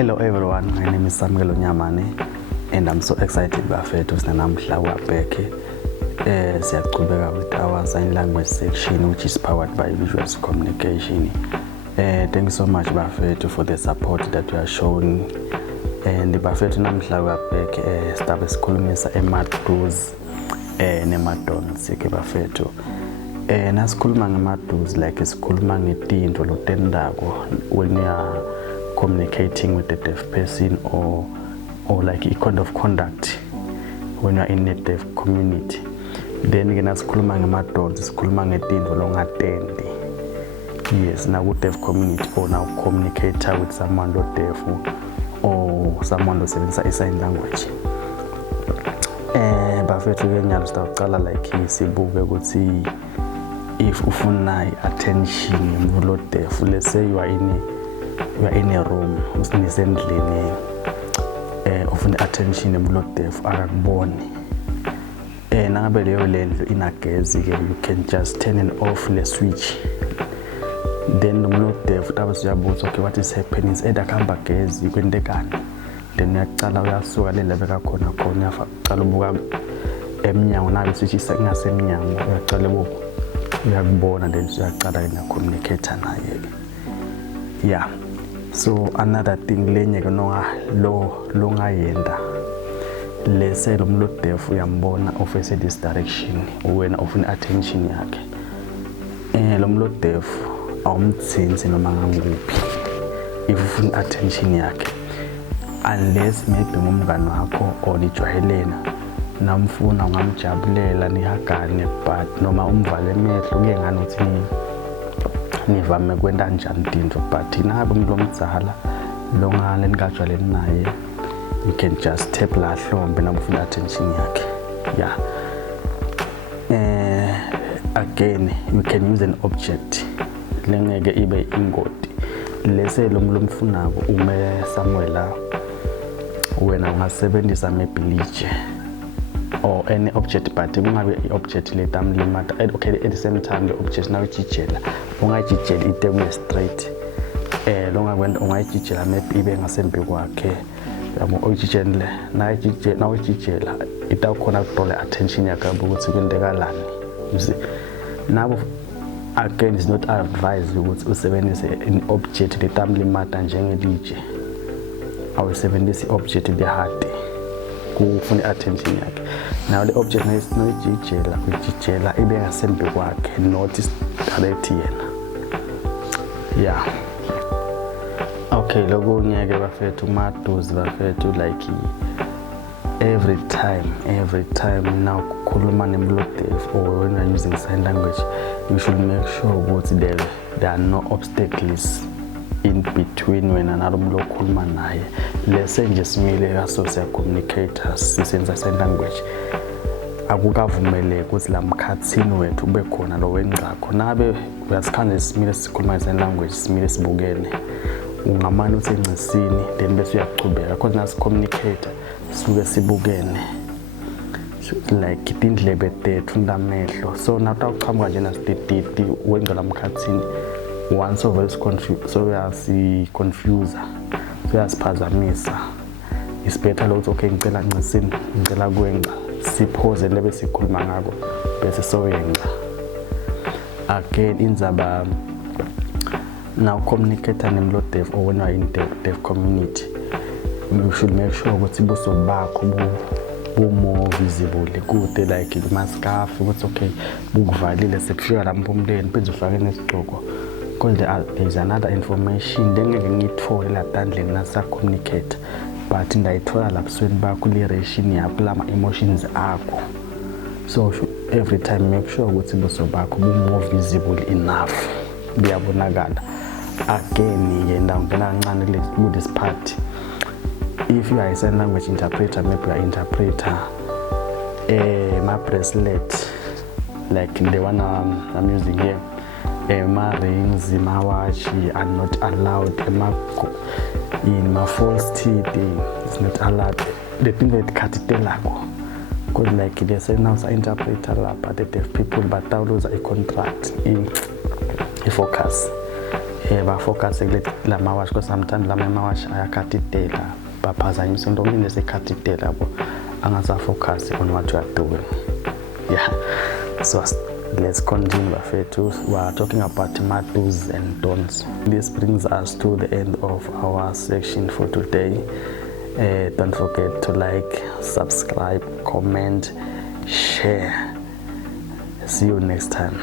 Hello everyone, my name is Samuel Onyamane and I'm so excited bafethu sinamhla wabheke siyaqhubeka with our sign language section which is powered by visual communication. Thank you so much bafethu for the support that you are showing. And bafethu namhla wabheke sizabe sikhulumisa emaduze nemadons ke bafethu. Nasikhuluma ngamaduze like sikhuluma ngetinto lotendako when you are communicating with the deaf person or like a kind of conduct when you are in a deaf community. Then again sikhuluma ngemadons sikhuluma ngetinto longatendi. Yes, now with deaf community or now communicate with someone lo deaf or someone osebenzisa sign language. Bafethu ke nyalo sitaqala like sibuke ukuthi if ufuna attention yomuntu lo deaf, let's say you are in a room usendlini ufuna attention yomuntu lo deaf akakuboni nangabe leyo lendlu inagezi ke you can just turn it off the switch. Then umuntu lo deaf utabe uyabuza okay what is happening, is either khamba gezi kwentekani, then uyaqala uyasuka le lebe kakhona uyaqala ubuka emnyango nabe switch ingasemnyango uyaqala ubuka uyakubona then uyaqala na communicate naye. Yeah, so another thing lenye ke lo ngayenda lese lo muntu deaf uyambona office this direction wena ufuna attention yakhe. Lo muntu deaf awumtsinzi noma nganguphi if ufuna attention yakhe, unless maybe ngumngane wakho or nijwayelena namfuna ungamjabulela nihagane but noma umvale emehlo kuye ngani uthi nivame kwenda njani dinto, but inabe umuntu omdzala lo ngale nikajwaleni naye you can just tap la hlombe nabufuna attention yakhe. Yeah, again you can use an object lengeke ibe ingoti lese lo muntu omfunako ume somewhere wena ungasebenzisa maybe litshe or any object but kungabe i-object letamlimata. Okay, at the same time the object nawe ijijela ungayijijela ite kuye straight longa kwenda ungayijijela maybe ibe ngasembi kwakhe yabo oyijijela nawe ijijela itakhona ukuthola attention yakhe ukuthi kwendekalani. You see, nabo again is not advised ukuthi usebenzise an object letamlimata njengelitshe awusebenzise i-object le-hard kufuna attention yakhe. Now the object noyijijela ibe ngasembi kwakhe not direct yena. Yeah, okay, lokunye ke bafethu maduze bafethu like every time now kukhuluma nemuntu deaf or when you are using sign language you should make sure ukuthi there are no obstacles in between wena nalo muntu okhuluma naye. Lese nje simile kaso siya communicate sisenza sign language akukavumeleki ukuthi la mkhathini wethu ube khona lo wengcakho nabe uyasikhanda simile sikhuluma sign language simile sibukene ungamani uthi encisini then bese uyaqhubeka because nasi communicate suke sibukene like indlebe tethu ndamehlo. So nathi uqhamuka nje nasititi wenza la mkhathini once over is confused, so uyasiconfuse uyasiphazamisa. It's better ukuthi okay ngicela ncisini ngicela kwenza siphoze lebe sikhuluma ngako bese soyenza. Again inzaba now communicate nemuntu deaf or when you are in deaf community you should make sure ukuthi buso bakho more visible kude like mascarf ukuthi okay bukuvalile sekufika la mpumleni phenze ufake nesigqoko because there is another information ngeke ngithole la tandleni nasa communicate but ndayithola la busweni bakho le ration yakho lama emotions akho. So every time make sure ukuthi buso bakho more visible enough biyabonakala. Again yenda ngena kancane kule this part, if you are a sign language interpreter maybe you are interpreter my bracelet like the one I'm using here, my rings, my watch are not allowed, in my false teeth it's not allowed. The thing that katitelako because like they say now is interpreter but the deaf people but those are a contract in focus bafocus la mawash because sometimes la mawash ayakhatidela baphazanyisa into omini esekhatidela yabo angasa-focus on what you are doing. Yeah, so let's continue bafethu. We are talking about my do's and don'ts. This brings us to the end of our section for today. Don't forget to like, subscribe, comment, share. See you next time.